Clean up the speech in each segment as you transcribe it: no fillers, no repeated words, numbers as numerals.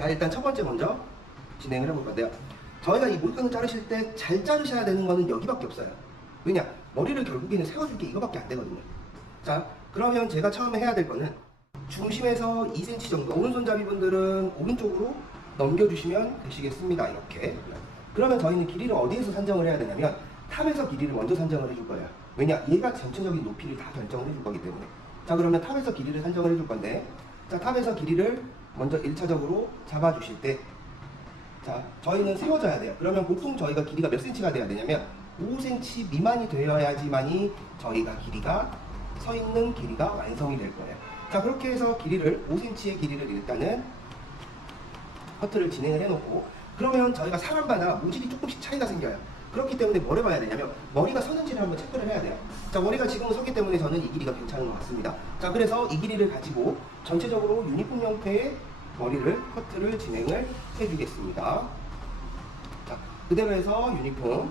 자, 일단 첫 번째 먼저 진행을 해볼 건데요. 저희가 이 모이칸을 자르실 때 잘 자르셔야 되는 거는 여기밖에 없어요. 왜냐? 머리를 결국에는 세워줄 게 이거밖에 안 되거든요. 자, 그러면 제가 처음에 해야 될 거는 중심에서 2cm 정도, 오른손잡이분들은 오른쪽으로 넘겨주시면 되시겠습니다. 이렇게. 그러면 저희는 길이를 어디에서 산정을 해야 되냐면 탑에서 길이를 먼저 산정을 해줄 거예요. 왜냐? 얘가 전체적인 높이를 다 결정을 해줄 거기 때문에. 자, 그러면 탑에서 길이를 산정을 해줄 건데, 자, 탑에서 길이를 먼저 1차적으로 잡아주실 때, 자, 저희는 세워져야 돼요. 그러면 보통 저희가 길이가 몇 cm가 돼야 되냐면 5cm 미만이 되어야지만이 저희가 길이가 서 있는 길이가 완성이 될 거예요. 자, 그렇게 해서 길이를 5cm의 길이를 일단은 커트를 진행을 해놓고, 그러면 저희가 사람마다 모질이 조금씩 차이가 생겨요. 그렇기 때문에 뭘 해봐야 되냐면 머리가 서는지를 한번 체크를 해야 돼요. 자, 머리가 지금 서기 때문에 저는 이 길이가 괜찮은 것 같습니다. 자, 그래서 이 길이를 가지고 전체적으로 유니폼 형태의 머리를 커트를 진행을 해주겠습니다. 자, 그대로 해서 유니폼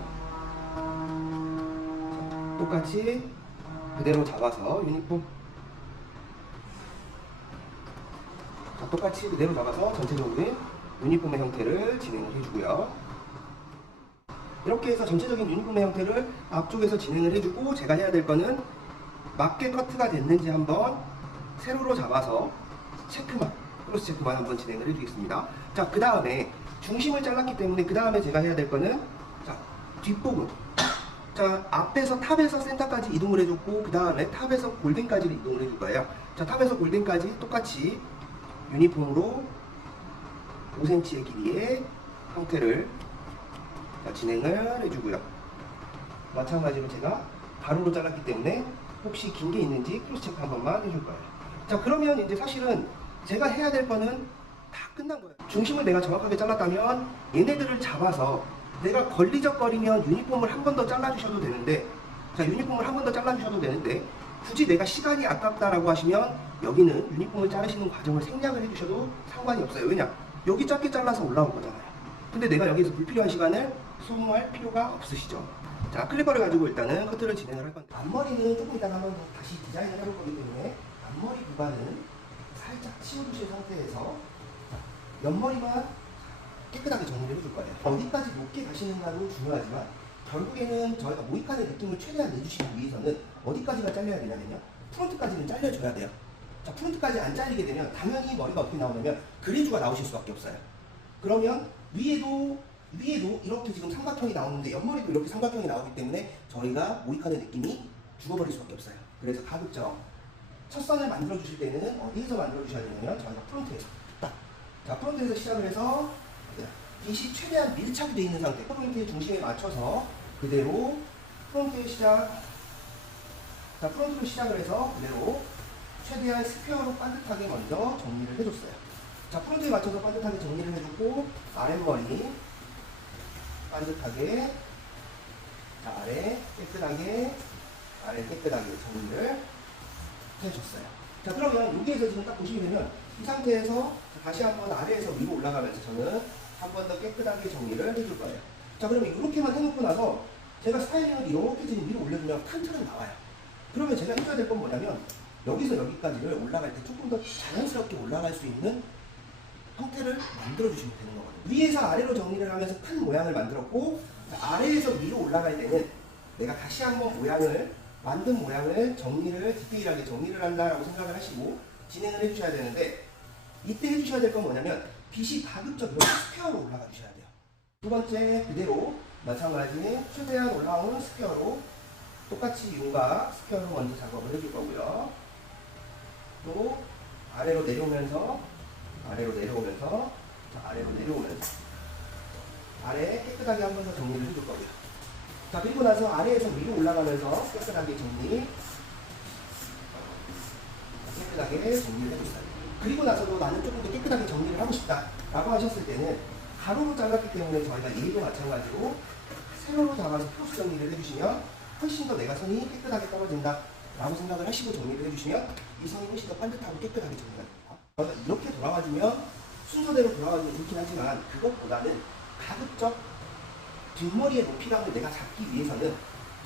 자, 똑같이 그대로 잡아서 유니폼 자, 똑같이 그대로 잡아서 전체적으로 유니폼의 형태를 진행을 해주고요. 이렇게 해서 전체적인 유니폼의 형태를 앞쪽에서 진행을 해주고, 제가 해야 될 거는 맞게 커트가 됐는지 한번 세로로 잡아서 체크만, 크로스 체크만 한번 진행을 해주겠습니다. 자, 그 다음에 중심을 잘랐기 때문에 그 다음에 제가 해야 될 거는, 자, 뒷부분. 자, 앞에서 탑에서 센터까지 이동을 해줬고, 그 다음에 탑에서 골든까지를 이동을 해줄 거예요. 자, 탑에서 골든까지 똑같이 유니폼으로 5cm의 길이의 형태를 진행을 해주고요. 마찬가지로 제가 가로로 잘랐기 때문에 혹시 긴 게 있는지 크로스 체크 한 번만 해줄 거예요. 자, 그러면 이제 사실은 제가 해야 될 거는 다 끝난 거예요. 중심을 내가 정확하게 잘랐다면 얘네들을 잡아서 내가 걸리적거리면 유니폼을 한 번 더 잘라주셔도 되는데, 자, 유니폼을 한 번 더 잘라주셔도 되는데, 굳이 내가 시간이 아깝다라고 하시면 여기는 유니폼을 자르시는 과정을 생략을 해주셔도 상관이 없어요. 왜냐? 여기 짧게 잘라서 올라올 거잖아요. 근데 내가 여기서 불필요한 시간을 소모할 필요가 없으시죠. 자, 클리퍼를 가지고 일단은 커트를 진행을 할 건데, 앞머리는 조금 이따가 한번 더 다시 디자인을 해볼 거기 때문에 앞머리 구간은 살짝 치워주신 상태에서 옆머리만 깨끗하게 정리를 해줄 거예요. 어디까지 높게 가시는가도 중요하지만 결국에는 저희가 모이칸의 느낌을 최대한 내주시기 위해서는 어디까지가 잘려야 되냐면요, 프론트까지는 잘려줘야 돼요. 자, 프론트까지 안 잘리게 되면 당연히 머리가 어떻게 나오냐면 그레이주가 나오실 수밖에 없어요. 그러면 위에도 이렇게 지금 삼각형이 나오는데 옆머리도 이렇게 삼각형이 나오기 때문에 저희가 모이칸의 느낌이 죽어버릴 수밖에 없어요. 그래서 가급적 첫 선을 만들어 주실 때는 어디에서 만들어 주셔야 되냐면 저희가 프론트에서 딱, 자, 프론트에서 시작을 해서 빛이 최대한 밀착이 되어 있는 상태, 프론트의 중심에 맞춰서 그대로 프론트의 시작, 자, 프론트로 시작을 해서 그대로 최대한 스퀘어로 반듯하게 먼저 정리를 해줬어요. 자, 프론트에 맞춰서 반듯하게 정리를 해주고, 아랫머리 반듯하게, 자, 아래 깨끗하게 정리를 해줬어요. 자, 그러면 여기에서 지금 딱 보시게 되면 이 상태에서 다시 한번 아래에서 위로 올라가면서 저는 한 번 더 깨끗하게 정리를 해줄 거예요. 자, 그러면 이렇게만 해놓고 나서 제가 스타일링을 이렇게 지금 위로 올려주면 칸틀은 나와요. 그러면 제가 해줘야 될 건 뭐냐면 여기서 여기까지를 올라갈 때 조금 더 자연스럽게 올라갈 수 있는 형태를 만들어주시면 되는 거거든요. 위에서 아래로 정리를 하면서 큰 모양을 만들었고, 아래에서 위로 올라갈 때는 내가 다시 한번 만든 모양을 디테일하게 정리를 한다라고 생각을 하시고 진행을 해주셔야 되는데, 이때 해주셔야 될 건 뭐냐면 빛이 가급적 이렇게 스퀘어로 올라가 주셔야 돼요. 두 번째 그대로 마찬가지 최대한 올라오는 스퀘어로 똑같이 윤곽 스퀘어로 먼저 작업을 해줄 거고요. 또 아래로 내려오면서 자, 아래로 내려오면서 아래 깨끗하게 한 번 더 정리를 해줄 거고요. 자, 그리고 나서 아래에서 위로 올라가면서 깨끗하게 정리를 해줍니다. 그리고 나서도 나는 조금 더 깨끗하게 정리를 하고 싶다 라고 하셨을 때는 가로로 잘랐기 때문에 저희가 얘도 마찬가지로 세로로 잡아서 크로스 정리를 해주시면 훨씬 더 내가 선이 깨끗하게 떨어진다 라고 생각을 하시고 정리를 해주시면 이 선이 훨씬 더 반듯하고 깨끗하게 정리가 됩니다. 그러니까 이렇게 돌아가주면 순서대로 돌아가주면 좋긴 하지만, 그것보다는 가급적 뒷머리의 높이감을 내가 잡기 위해서는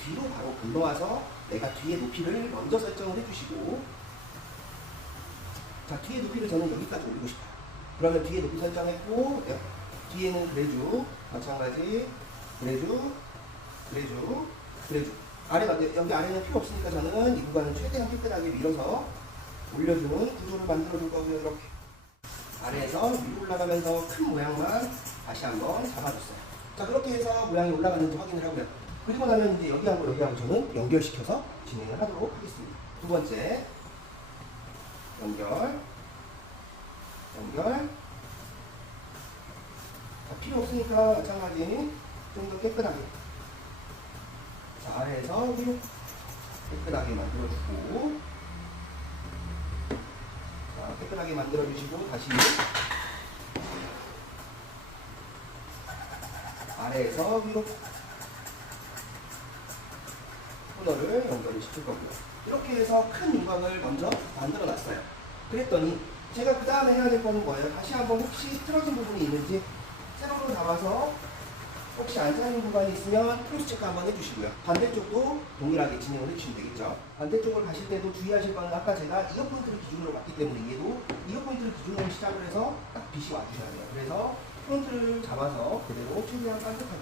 뒤로 바로 건너와서 내가 뒤에 높이를 먼저 설정을 해주시고, 자, 뒤에 높이를 저는 여기까지 올리고 싶어요. 그러면 뒤에 높이 설정했고, 뒤에는 그래주, 마찬가지, 그래주. 여기 아래는 필요 없으니까 저는 이 구간은 최대한 깨끗하게 밀어서 올려주는 구조를 만들어 줄 거고요. 이렇게. 아래에서 위로 올라가면서 큰 모양만 다시 한번 잡아줬어요. 자, 그렇게 해서 모양이 올라가는지 확인을 하고요. 그리고 나면 이제 여기하고 저는 연결시켜서 진행을 하도록 하겠습니다. 두 번째, 연결. 자, 필요 없으니까 마찬가지 좀 더 깨끗하게. 자, 아래에서 위로 깨끗하게 만들어주고, 자, 깨끗하게 만들어주시고, 다시 아래에서 위로 코너를 연결을 시킬 거고요. 이렇게 해서 큰 윤곽을 먼저 만들어 놨어요. 그랬더니 제가 그 다음에 해야 될 거는 뭐예요? 다시 한번 혹시 틀어진 부분이 있는지 세로로 잡아서 혹시 안 짜는 구간이 있으면 크로스 체크 한번 해주시고요. 반대쪽도 동일하게 진행을 해주시면 되겠죠. 반대쪽을 가실 때도 주의하실 거는 아까 제가 이어 포인트를 기준으로 봤기 때문에 얘도 이어 포인트를 기준으로 시작을 해서 딱 빛이 와주셔야 돼요. 그래서 프론트를 잡아서 그대로 최대한 반듯하게.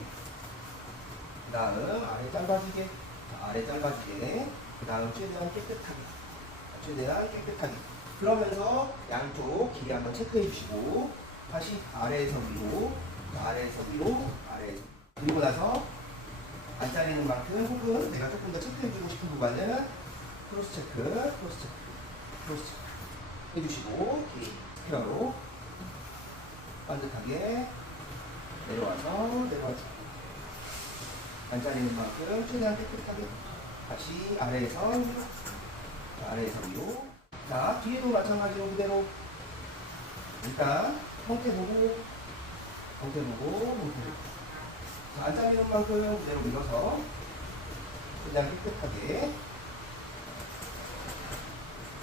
그 다음 아래 짧아지게, 아래 짧아지게, 그 다음 최대한 깨끗하게. 그러면서 양쪽 길이 한번 체크해 주시고, 다시 아래에서 위로, 아래에서. 그리고 나서 안 잘리는 만큼 혹은 내가 조금 더 체크해 주고 싶은 구간은 크로스 체크 해주시고, 스퀘어로 반듯하게 내려와주고, 안 잘리는 만큼 최대한 깨끗하게 다시 아래에서 위로. 자, 뒤에도 마찬가지로 그대로 일단 형태 보고. 자, 안 잘리는 만큼 그대로 밀어서 그냥 깨끗하게.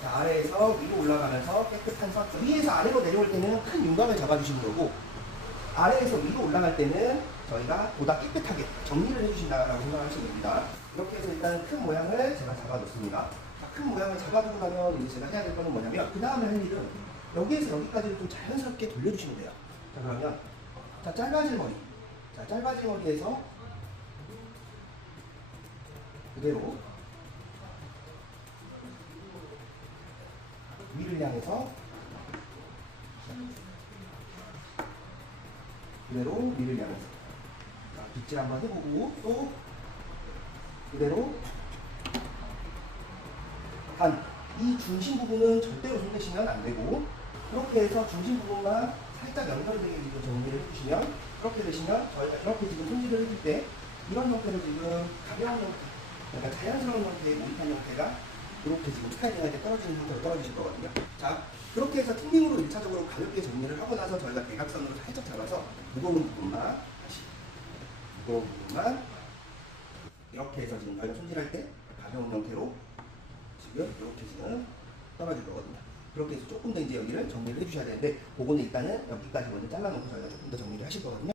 자, 아래에서 위로 올라가면서 깨끗한 선. 위에서 아래로 내려올 때는 큰 윤곽을 잡아주시는 거고, 아래에서 위로 올라갈 때는 저희가 보다 깨끗하게 정리를 해주신다라고 생각하시면 됩니다. 이렇게 해서 일단 큰 모양을 제가 잡아줬습니다. 큰 모양을 잡아주고 나면 이제 제가 해야 될 거는 뭐냐면, 그 다음에 할 일은 여기에서 여기까지를 좀 자연스럽게 돌려주시면 돼요. 자, 그러면 짧아질 머리에서 그대로 위를 향해서 자, 빗질 한번 해보고, 또 그대로 이 중심 부분은 절대로 손대시면 안 되고, 그렇게 해서 중심 부분만 살짝 연결되게 지금 정리를 해주시면, 그렇게 되시면 저희가 이렇게 지금 손질을 해줄 때 이런 형태로 지금 가벼운 형태, 그러니까 자연스러운 형태의 모입한 형태가 이렇게 지금 스타일링 할 때 떨어지는 형태로 떨어지실 거거든요. 자, 그렇게 해서 틴닝으로 1차적으로 가볍게 정리를 하고 나서 저희가 대각선으로 살짝 잡아서 무거운 부분만 이렇게 해서 지금 저희가 손질할 때 가벼운 형태로 지금 이렇게 지금 떨어질 거거든요. 그렇게 해서 조금 더 이제 여기를 정리를 해주셔야 되는데, 그거는 일단은 여기까지 먼저 잘라놓고 저희가 조금 더 정리를 하실 거거든요.